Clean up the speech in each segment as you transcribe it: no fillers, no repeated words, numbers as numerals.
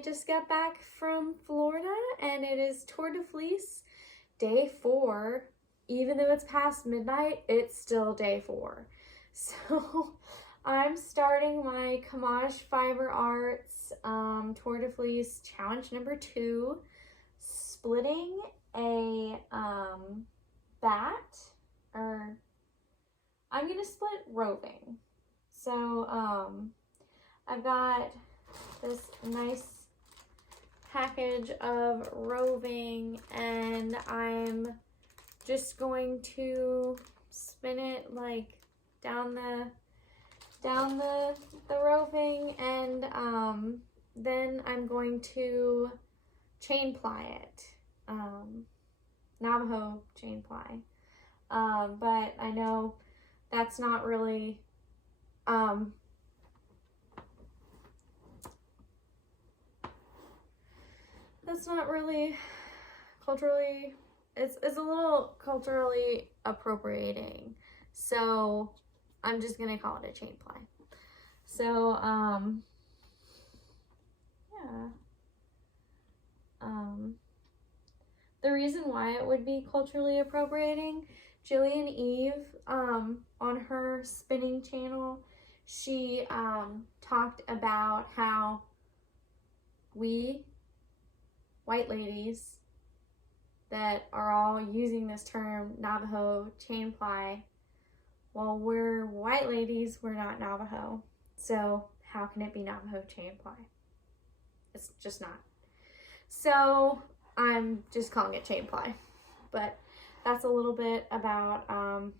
I just got back from Florida and it is Tour de Fleece day 4. Even though it's past midnight, it's still day 4. So I'm starting my Kamaj Fiber Arts Tour de Fleece challenge number 2, splitting a bat, or I'm gonna split roving. So I've got this nice package of roving and I'm just going to spin it like down the roving, and then I'm going to chain ply it, Navajo chain ply, but I know that's not really culturally, it's a little culturally appropriating, so I'm just gonna call it a chain ply. So the reason why it would be culturally appropriating, Jillian Eve on her spinning channel, she talked about how we white ladies that are all using this term Navajo chain ply, well, we're white ladies, we're not Navajo, so how can it be Navajo chain ply? It's just not. So I'm just calling it chain ply. But that's a little bit about that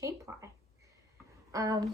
chain ply. Yeah.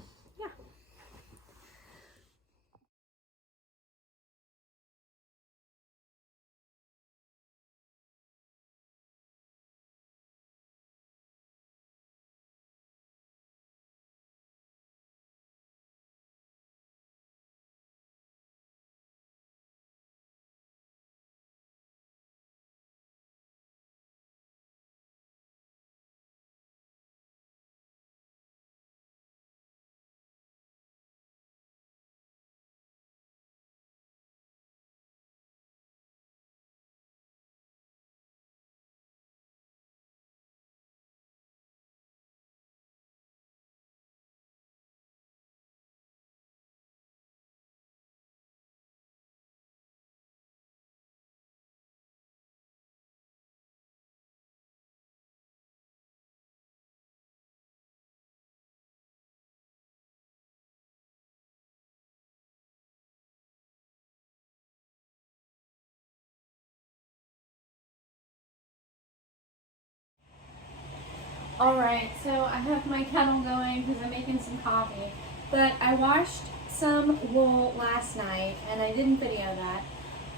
Alright, so I have my kettle going because I'm making some coffee, but I washed some wool last night and I didn't video that.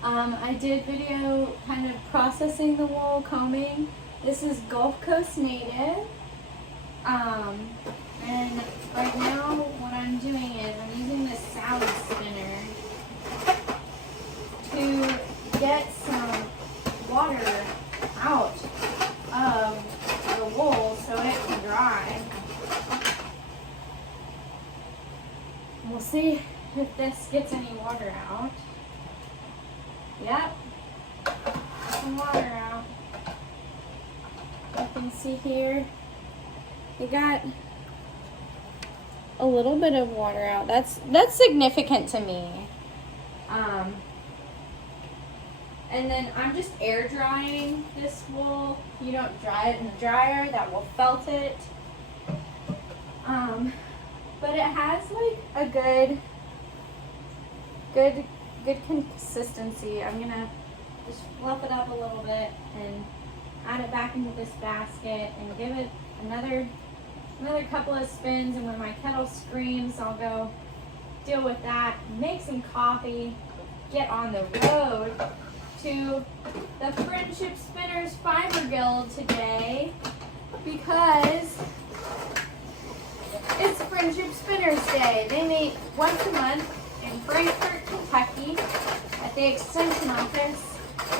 I did video kind of processing the wool, combing. This is Gulf Coast native, and right now what I'm doing is I'm using this Sally spinner to get some water out of the wool so it can dry. We'll see if this gets any water out. Yep, some water out. You can see here, you got a little bit of water out. That's significant to me. And then I'm just air drying this wool. You don't dry it in the dryer, that will felt it. But it has like a good consistency. I'm gonna just fluff it up a little bit and add it back into this basket and give it another couple of spins, and when my kettle screams, I'll go deal with that, make some coffee, get on the road to the Friendship Spinners Fiber Guild today because it's Friendship Spinners Day. They meet once a month in Frankfort, Kentucky at the extension office.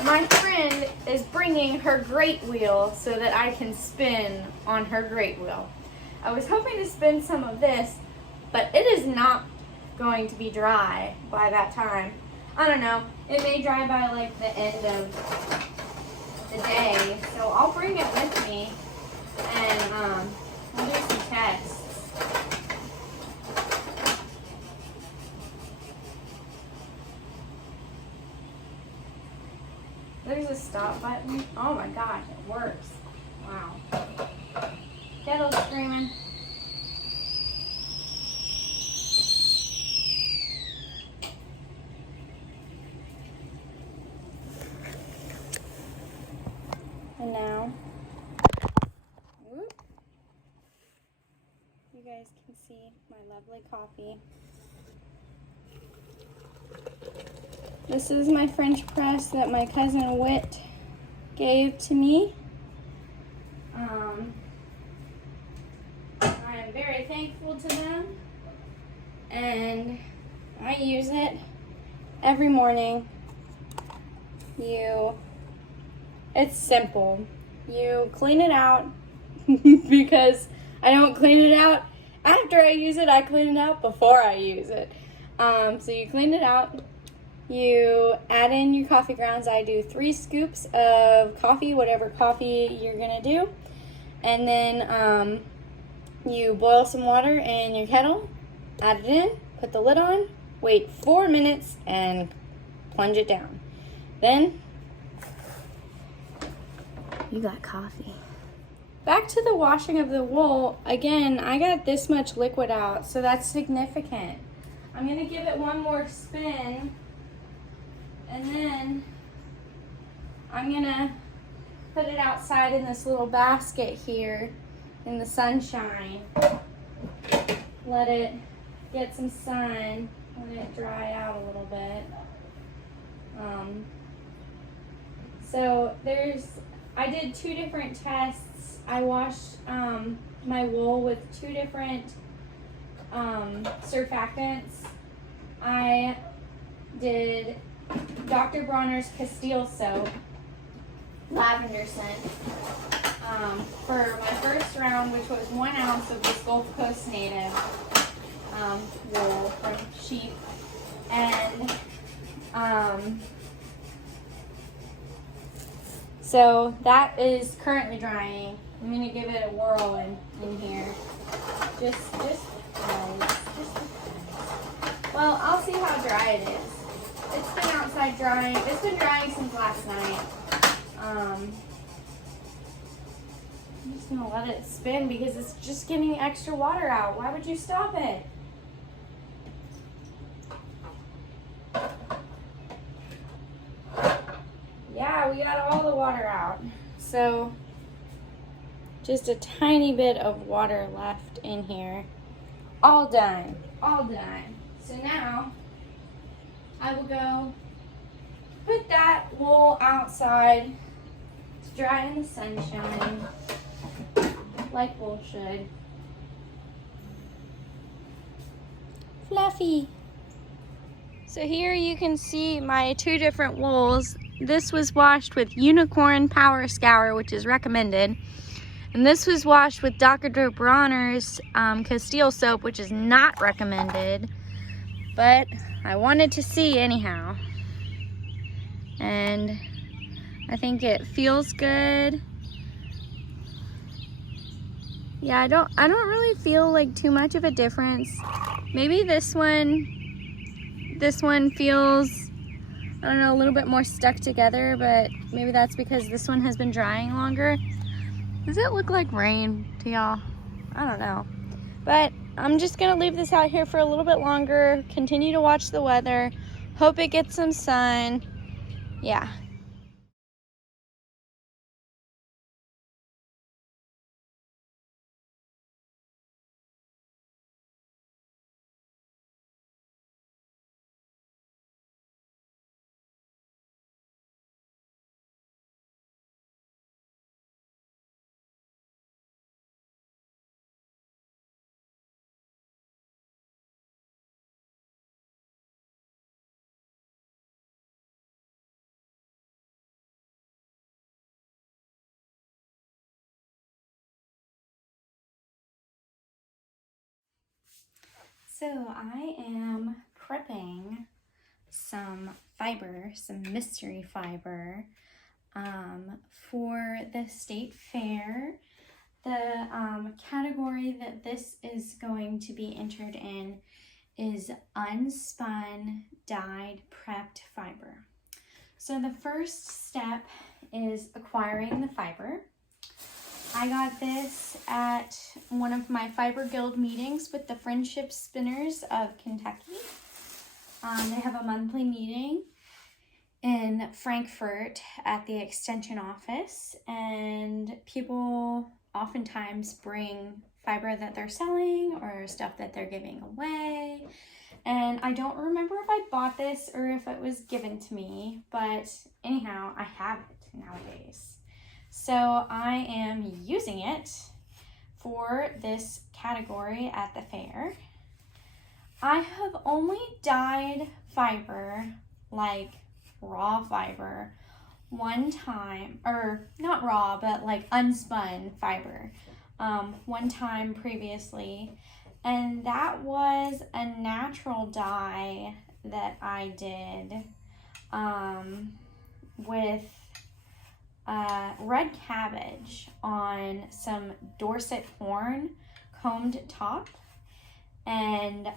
My friend is bringing her great wheel so that I can spin on her great wheel. I was hoping to spin some of this, but it is not going to be dry by that time. I don't know. It may dry by like the end of the day. So I'll bring it with me and we'll do some tests. There's a stop button. Oh my gosh, it works. Wow. Kettle's screaming. And now, whoop, you guys can see my lovely coffee. This is my French press that my cousin Whit gave to me. I am very thankful to them, and I use it every morning. It's simple. You clean it out because I don't clean it out after I use it. I clean it out before I use it. So you clean it out. You add in your coffee grounds. I do 3 scoops of coffee, whatever coffee you're gonna do. And then you boil some water in your kettle, add it in, put the lid on, wait 4 minutes, and plunge it down. Then you got coffee. Back to the washing of the wool. Again, I got this much liquid out, so that's significant. I'm gonna give it one more spin, and then I'm gonna put it outside in this little basket here in the sunshine. Let it get some sun, let it dry out a little bit. So I did 2 different tests. I washed my wool with 2 different surfactants. I did Dr. Bronner's Castile soap, lavender scent, for my first round, which was 1 ounce of this Gulf Coast native wool from sheep, and so that is currently drying. I'm gonna give it a whirl in here. Well, I'll see how dry it is. It's been outside drying. It's been drying since last night. I'm just gonna let it spin because it's just getting extra water out. Why would you stop it? Yeah, we got all the water out. So just a tiny bit of water left in here. All done, all done. So now I will go put that wool outside to dry in the sunshine like wool should. Fluffy. So here you can see my 2 different wools. This was washed with Unicorn Power Scour, which is recommended. And this was washed with Dr. Bronner's Castile soap, which is not recommended. But I wanted to see anyhow. And I think it feels good. Yeah, I don't really feel like too much of a difference. Maybe this one feels, I don't know, a little bit more stuck together, but maybe that's because this one has been drying longer. Does it look like rain to y'all? I don't know. But I'm just gonna leave this out here for a little bit longer, continue to watch the weather, hope it gets some sun. Yeah. So I am prepping some fiber, some mystery fiber for the state fair. The category that this is going to be entered in is unspun, dyed, prepped fiber. So the first step is acquiring the fiber. I got this at one of my Fiber Guild meetings with the Friendship Spinners of Kentucky. They have a monthly meeting in Frankfort at the extension office, and people oftentimes bring fiber that they're selling or stuff that they're giving away. And I don't remember if I bought this or if it was given to me, but anyhow, I have it nowadays. So I am using it for this category at the fair. I have only dyed fiber, like raw fiber, one time, or not raw, but like unspun fiber, one time previously. And that was a natural dye that I did with red cabbage on some Dorset horn combed top. And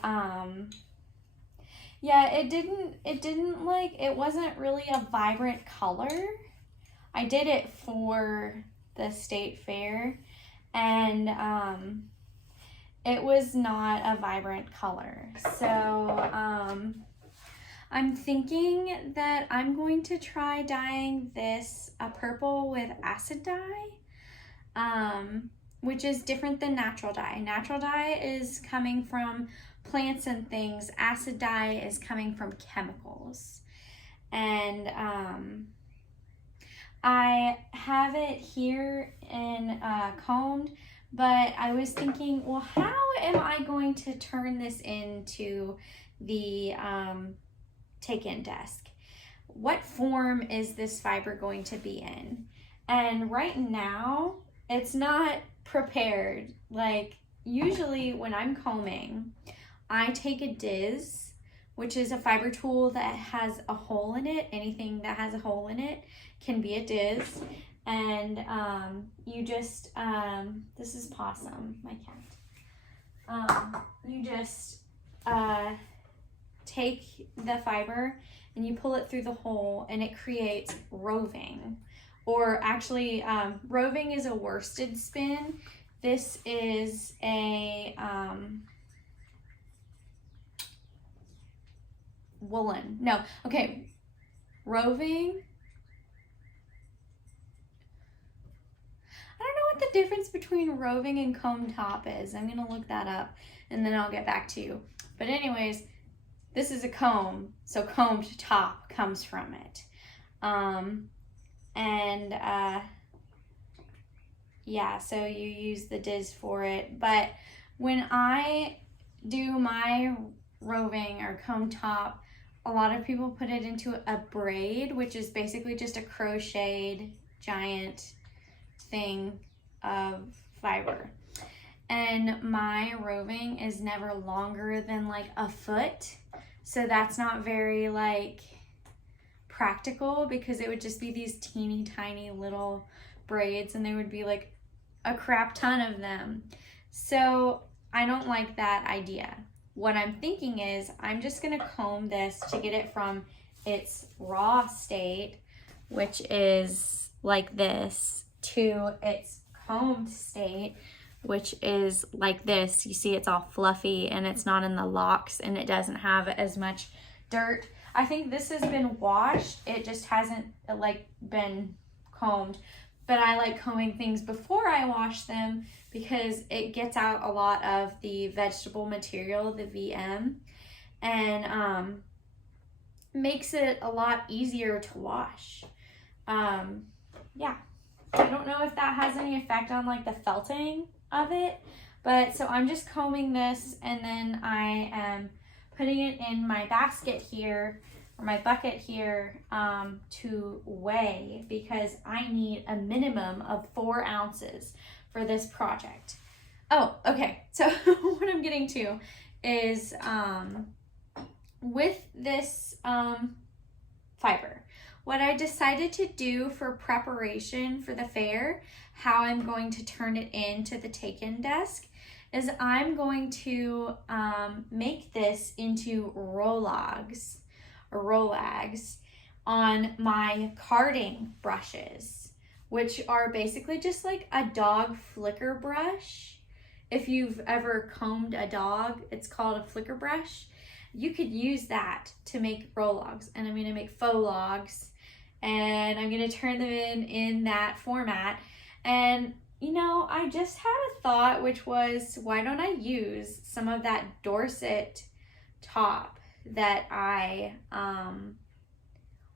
yeah, it wasn't really a vibrant color. I did it for the state fair, and it was not a vibrant color. So I'm thinking that I'm going to try dyeing this a purple with acid dye, which is different than natural dye. Natural dye is coming from plants and things. Acid dye is coming from chemicals. And I have it here in combed, but I was thinking, well, how am I going to turn this into the take-in desk? What form is this fiber going to be in? And right now, it's not prepared. Like, usually when I'm combing, I take a Diz, which is a fiber tool that has a hole in it. Anything that has a hole in it can be a Diz. And you just, this is Possum, my cat. You just take the fiber and you pull it through the hole, and it creates roving. Or actually, roving is a worsted spin. This is a woolen. No, okay. Roving. I don't know what the difference between roving and combed top is. I'm going to look that up, and then I'll get back to you. But anyways, this is a comb, so combed top comes from it. Yeah, so you use the Diz for it. But when I do my roving or comb top, a lot of people put it into a braid, which is basically just a crocheted giant thing of fiber. And my roving is never longer than like a foot, so that's not very like practical, because it would just be these teeny tiny little braids, and there would be like a crap ton of them. So I don't like that idea. What I'm thinking is I'm just gonna comb this to get it from its raw state, which is like this, to its combed state, which is like this. You see it's all fluffy and it's not in the locks, and it doesn't have as much dirt. I think this has been washed. It just hasn't like been combed. But I like combing things before I wash them because it gets out a lot of the vegetable material, the VM, and makes it a lot easier to wash. Yeah, I don't know if that has any effect on like the felting of it, but so I'm just combing this, and then I am putting it in my basket here, or my bucket here, to weigh, because I need a minimum of 4 ounces for this project. Oh, okay, so what I'm getting to is with this fiber. What I decided to do for preparation for the fair, how I'm going to turn it into the take-in desk, is I'm going to make this into rolags on my carding brushes, which are basically just like a dog flicker brush. If you've ever combed a dog, it's called a flicker brush. You could use that to make rolags, and I'm going to make faux logs, and I'm going to turn them in that format. And you know, I just had a thought, which was, why don't I use some of that Dorset top that I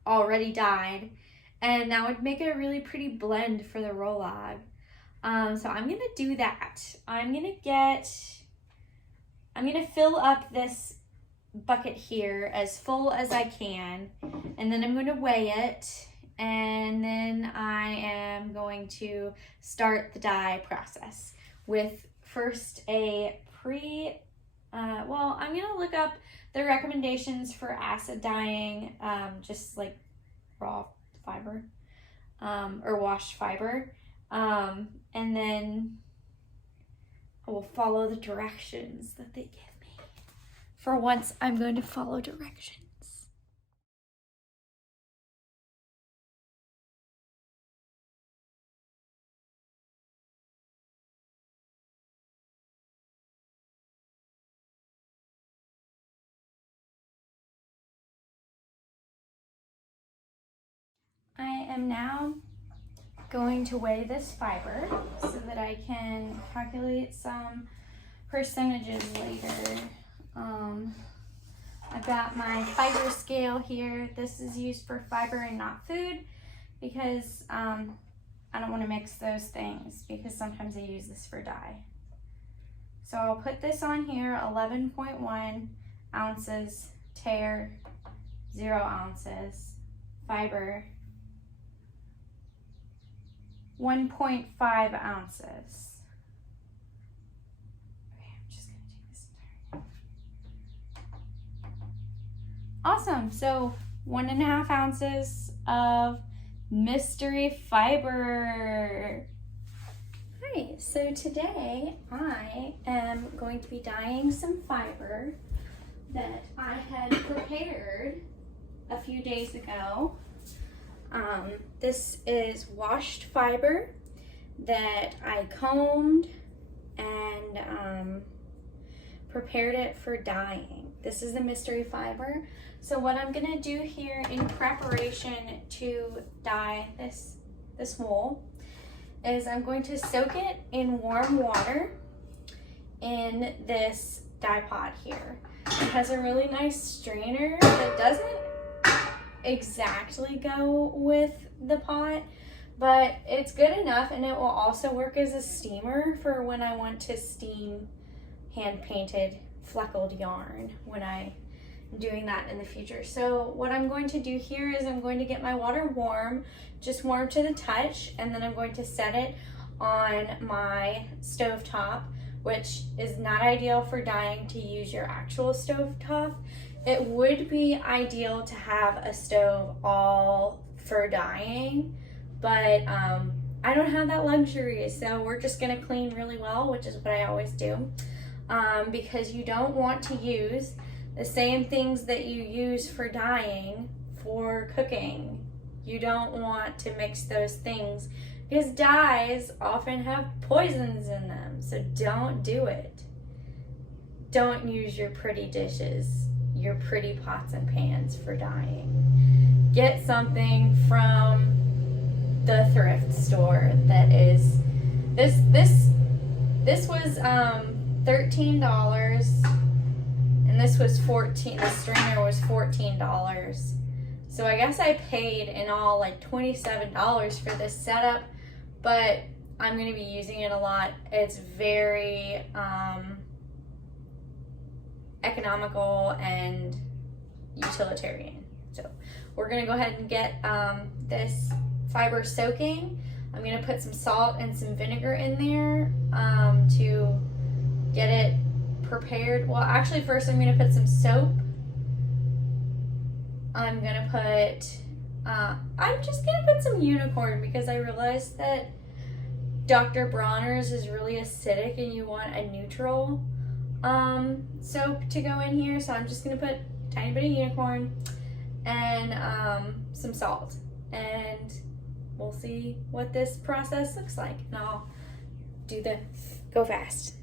already dyed, and that would make a really pretty blend for the rolag. So I'm gonna do that. I'm gonna fill up this bucket here as full as I can, and then I'm going to weigh it, and then I am going to start the dye process with first a well, I'm going to look up the recommendations for acid dyeing, just like raw fiber or washed fiber, and then I will follow the directions that they give me. For once, I'm going to follow directions. I am now going to weigh this fiber so that I can calculate some percentages later. I've got my fiber scale here. This is used for fiber and not food because I don't want to mix those things, because sometimes I use this for dye. So I'll put this on here, 11.1 ounces tear, 0 ounces fiber, 1.5 ounces. Awesome, so 1.5 ounces of mystery fiber. Hi, so today I am going to be dyeing some fiber that I had prepared a few days ago. This is washed fiber that I combed and prepared it for dyeing. This is the mystery fiber. So what I'm gonna do here in preparation to dye this wool is I'm going to soak it in warm water in this dye pot here. It has a really nice strainer that doesn't exactly go with the pot, but it's good enough, and it will also work as a steamer for when I want to steam hand-painted fleckled yarn when I'm doing that in the future. So what I'm going to do here is I'm going to get my water warm, just warm to the touch, and then I'm going to set it on my stovetop, which is not ideal for dyeing to use your actual stovetop. It would be ideal to have a stove all for dyeing, but I don't have that luxury, so we're just gonna clean really well, which is what I always do, because you don't want to use the same things that you use for dyeing for cooking. You don't want to mix those things because dyes often have poisons in them, so don't do it. Don't use your pretty dishes, your pretty pots and pans for dyeing. Get something from the thrift store that is, this was $13, and this was $14, the strainer was $14. So I guess I paid in all like $27 for this setup, but I'm gonna be using it a lot. It's very economical and utilitarian. So we're gonna go ahead and get this fiber soaking. I'm gonna put some salt and some vinegar in there to get it prepared. Well, actually, first I'm gonna put some soap. I'm gonna put, I'm just gonna put some unicorn because I realized that Dr. Bronner's is really acidic and you want a neutral soap to go in here. So I'm just gonna put a tiny bit of unicorn and some salt, and we'll see what this process looks like. And I'll do the go fast.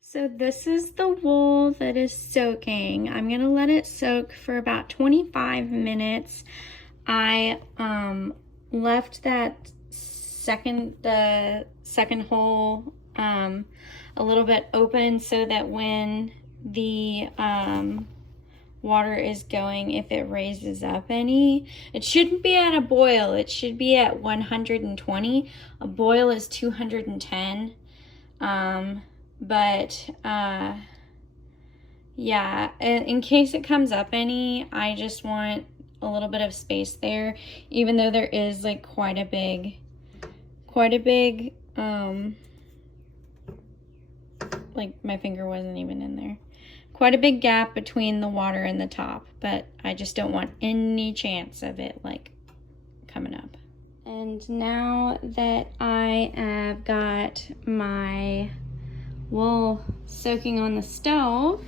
So this is the wool that is soaking. I'm gonna let it soak for about 25 minutes. I left the second hole a little bit open so that when the water is going, if it raises up any, it shouldn't be at a boil. It should be at 120. A boil is 210. But yeah, in case it comes up any, I just want a little bit of space there, even though there is like quite a big like my finger wasn't even in there, quite a big gap between the water and the top, but I just don't want any chance of it like coming up. And now that I have got my wool soaking on the stove,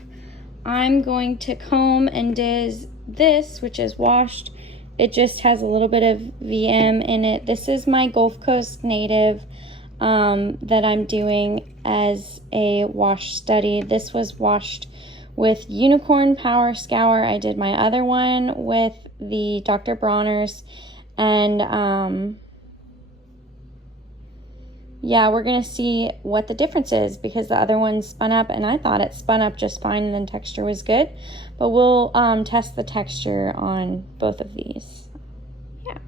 I'm going to comb and diz this, which is washed. It just has a little bit of VM in it. This is my Gulf Coast Native that I'm doing as a wash study. This was washed with Unicorn Power Scour. I did my other one with the Dr. Bronner's, and yeah, we're gonna see what the difference is because the other one spun up and I thought it spun up just fine and the texture was good, but we'll test the texture on both of these. Yeah.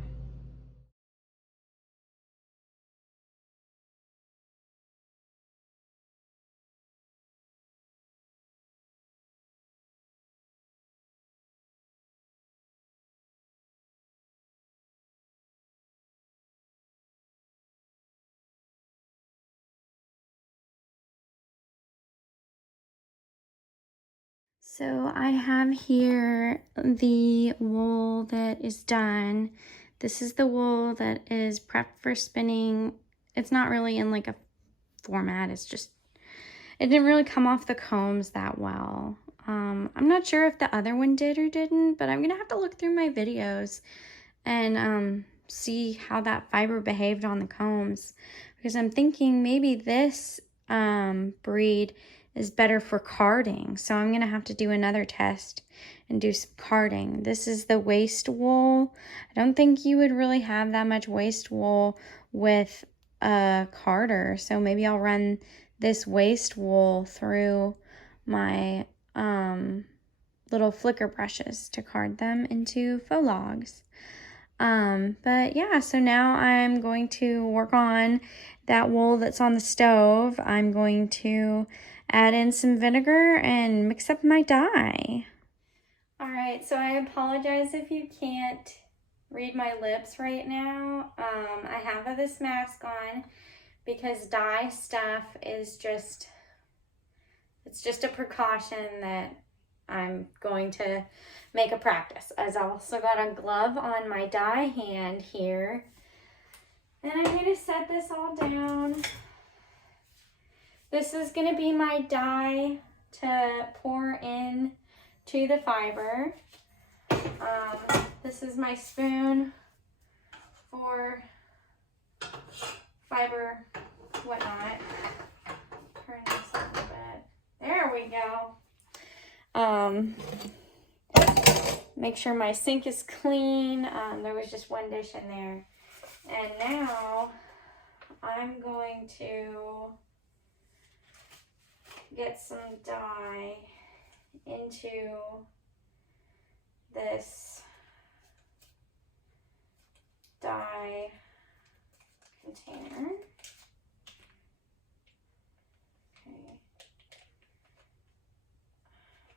So I have here the wool that is done. This is the wool that is prepped for spinning. It's not really in like a format. It's just, it didn't really come off the combs that well. I'm not sure if the other one did or didn't, but I'm gonna have to look through my videos and see how that fiber behaved on the combs, because I'm thinking maybe this breed is better for carding. So I'm gonna have to do another test and do some carding. This is the waste wool. I don't think you would really have that much waste wool with a carder, so maybe I'll run this waste wool through my little flicker brushes to card them into faux logs. But yeah, so now I'm going to work on that wool that's on the stove. I'm going to add in some vinegar and mix up my dye. All right, so I apologize if you can't read my lips right now. I have this mask on because dye stuff is just, it's just a precaution that I'm going to make a practice. As I also got a glove on my dye hand here. And I'm going to set this all down. This is going to be my dye to pour in to the fiber. This is my spoon for fiber, whatnot. Turn this a little bit. There we go. Make sure my sink is clean. There was just one dish in there. And now I'm going to get some dye into this dye container. Okay.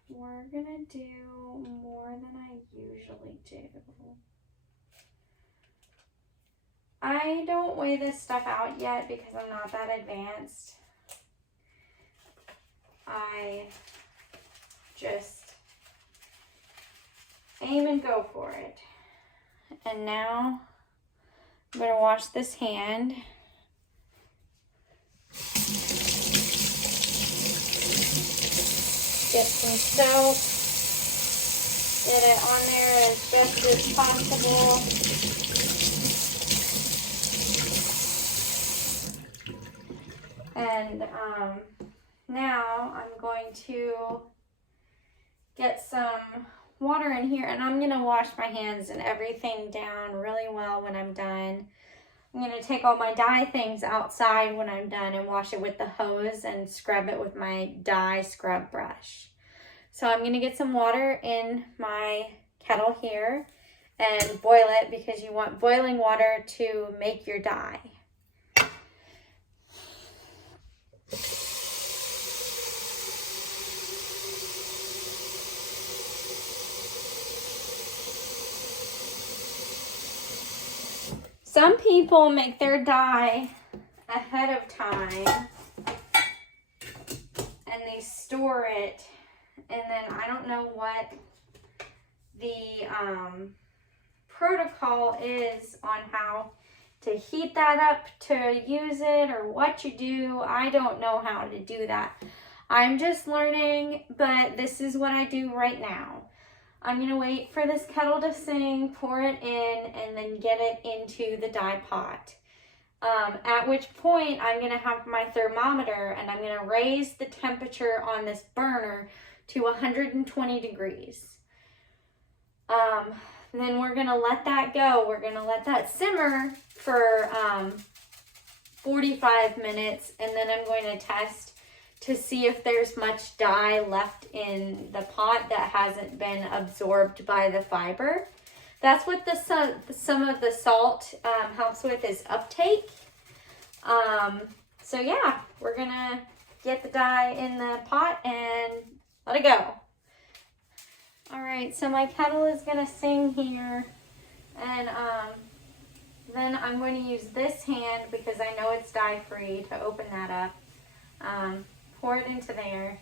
We're gonna do more than I usually do. I don't weigh this stuff out yet because I'm not that advanced. I just aim and go for it. And now I'm going to wash this hand. Get some soap. Get it on there as best as possible. And now I'm going to get some water in here, and I'm going to wash my hands and everything down really well when I'm done. I'm going to take all my dye things outside when I'm done and wash it with the hose and scrub it with my dye scrub brush. So I'm going to get some water in my kettle here and boil it because you want boiling water to make your dye. Some people make their dye ahead of time and they store it, and then I don't know what the protocol is on how to heat that up to use it or what you do. I don't know how to do that. I'm just learning, but this is what I do right now. I'm going to wait for this kettle to sing, pour it in, and then get it into the dye pot. At which point I'm going to have my thermometer and I'm going to raise the temperature on this burner to 120 degrees. Then we're going to let that go. We're going to let that simmer for 45 minutes, and then I'm going to test to see if there's much dye left in the pot that hasn't been absorbed by the fiber. That's what some of the salt helps with, is uptake. So yeah, we're gonna get the dye in the pot and let it go. All right, so my kettle is gonna sing here, and then I'm going to use this hand because I know it's dye free to open that up. Pour it into there,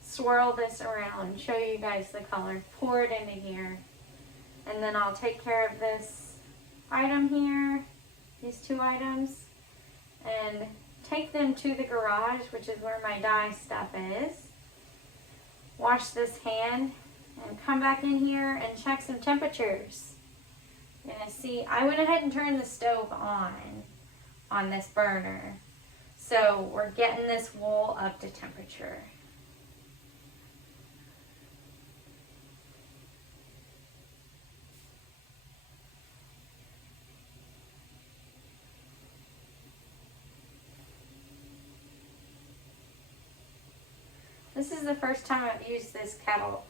swirl this around, show you guys the color, pour it into here, and then I'll take care of this item here, these two items, and take them to the garage, which is where my dye stuff is. Wash this hand and come back in here and check some temperatures. You're gonna see, I went ahead and turned the stove on this burner. So we're getting this wool up to temperature. This is the first time I've used this kettle.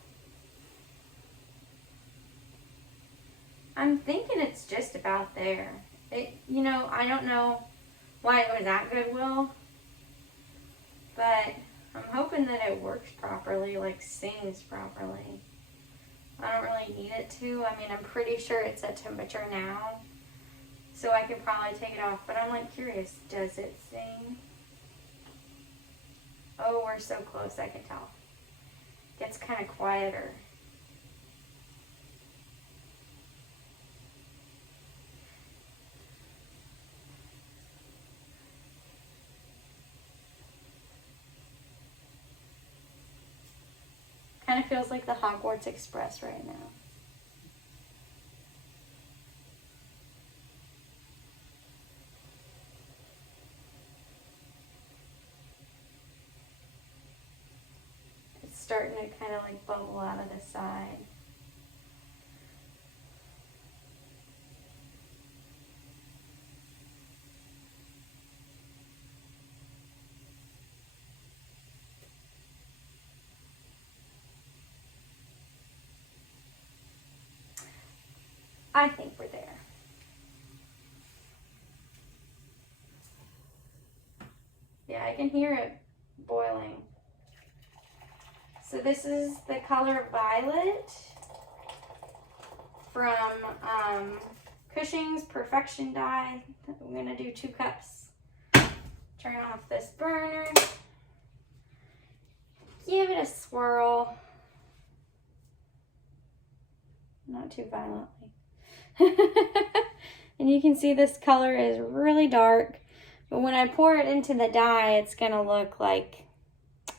I'm thinking it's just about there. You know, I don't know why it was at Goodwill, but I'm hoping that it works properly, like sings properly. I don't really need it to. I mean, I'm pretty sure it's at temperature now, so I could probably take it off, but I'm like curious, does it sing? Oh, we're so close, I can tell. Gets kind of quieter. Kind of feels like the Hogwarts Express right now. It's starting to kind of like bubble out of the side. I think we're there. Yeah, I can hear it boiling. So this is the color Violet from Cushing's Perfection dye. I'm gonna do 2 cups. Turn off this burner. Give it a swirl. Not too violently. And you can see this color is really dark, but when I pour it into the dye, it's gonna look like,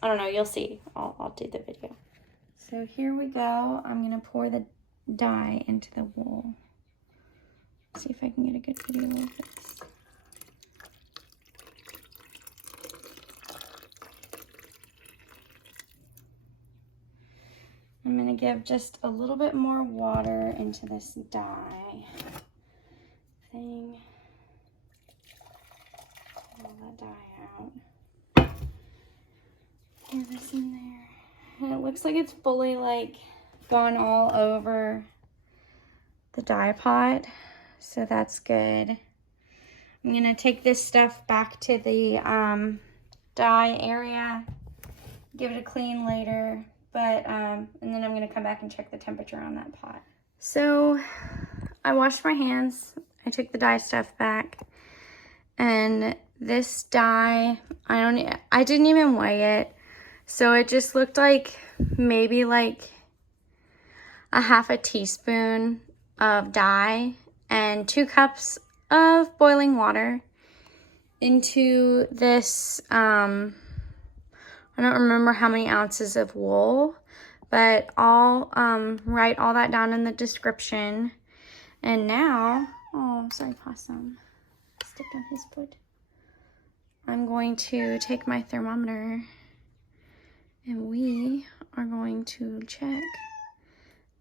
I don't know, you'll see. I'll do the video. So here we go. I'm gonna pour the dye into the wool. See if I can get a good video of this. I'm gonna give just a little bit more water into this dye thing. Pull that dye out. Pour this in there. And it looks like it's fully like gone all over the dye pot, so that's good. I'm gonna take this stuff back to the dye area, give it a clean later, but and then I'm gonna come back and check the temperature on that pot. So I washed my hands, I took the dye stuff back, and this dye, I didn't even weigh it, so it just looked like maybe like a half a teaspoon of dye and 2 cups of boiling water into this, I don't remember how many ounces of wool, but I'll write all that down in the description. And now, oh, I'm sorry, Possum stepped on his foot. I'm going to take my thermometer and we are going to check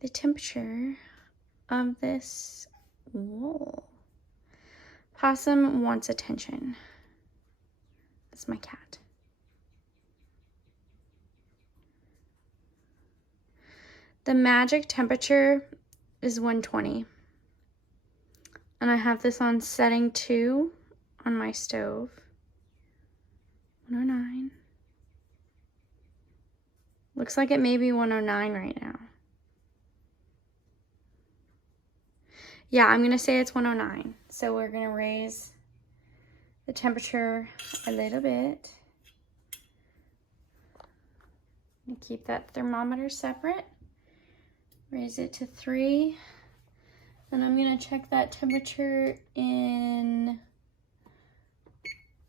the temperature of this wool. Possum wants attention. That's my cat. The magic temperature is 120. And I have this on setting 2 on my stove. 109. Looks like it may be 109 right now. Yeah, I'm gonna say it's 109. So we're gonna raise the temperature a little bit. And keep that thermometer separate. Raise it to 3. Then I'm gonna check that temperature in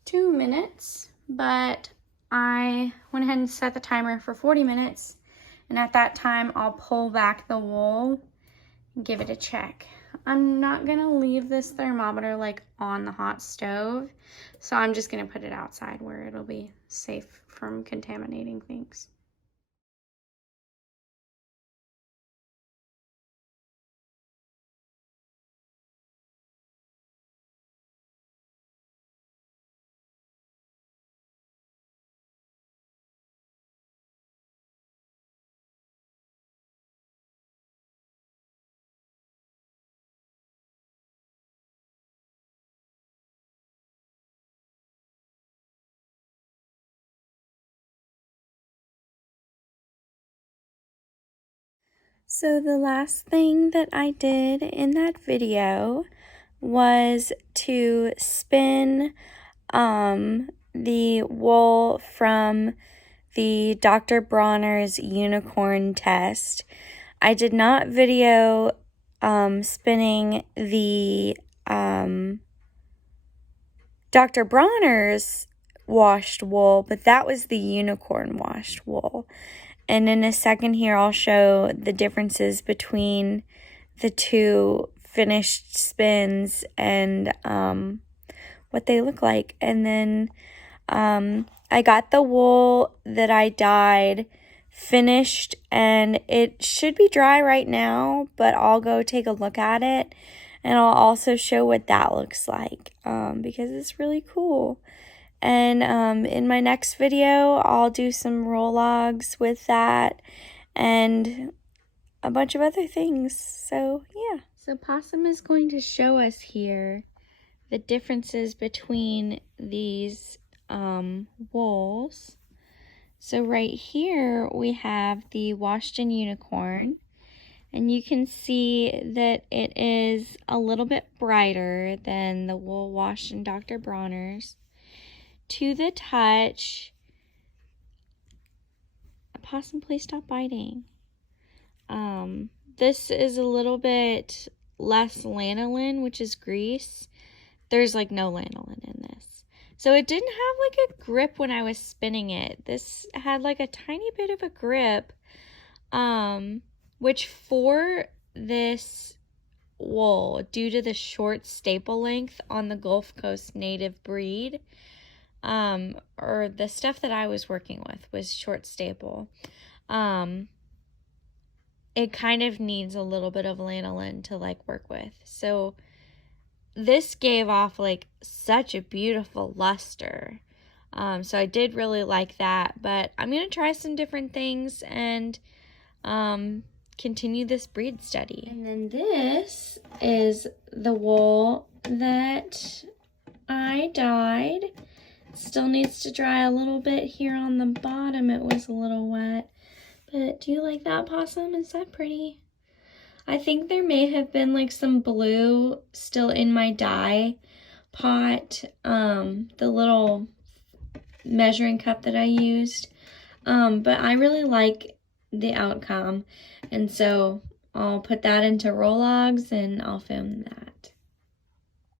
2 minutes, but I went ahead and set the timer for 40 minutes. And at that time, I'll pull back the wool and give it a check. I'm not gonna leave this thermometer like on the hot stove, so I'm just gonna put it outside where it'll be safe from contaminating things. So the last thing that I did in that video was to spin the wool from the Dr. Bronner's unicorn test. I did not video spinning the Dr. Bronner's washed wool, but that was the unicorn washed wool. And in a second here, I'll show the differences between the 2 finished spins and what they look like. And then I got the wool that I dyed finished, and it should be dry right now, but I'll go take a look at it, and I'll also show what that looks like because it's really cool. And in my next video, I'll do some roll logs with that and a bunch of other things. So, yeah. So Possum is going to show us here the differences between these wools. So right here, we have the washed in unicorn. And you can see that it is a little bit brighter than the wool washed in Dr. Bronner's. To the touch, Possum, please stop biting. This is a little bit less lanolin, which is grease. There's like no lanolin in this. So it didn't have like a grip when I was spinning it. This had like a tiny bit of a grip, which for this wool, due to the short staple length on the Gulf Coast native breed, or the stuff that I was working with was short staple, it kind of needs a little bit of lanolin to like work with. So this gave off like such a beautiful luster. So I did really like that, but I'm going to try some different things and continue this breed study. And then this is the wool that I dyed. Still needs to dry a little bit here on the bottom. It was a little wet. But do you like that, Possum? Is that pretty? I think there may have been like some blue still in my dye pot, the little measuring cup that I used. But I really like the outcome. And so I'll put that into Rologs and I'll film that.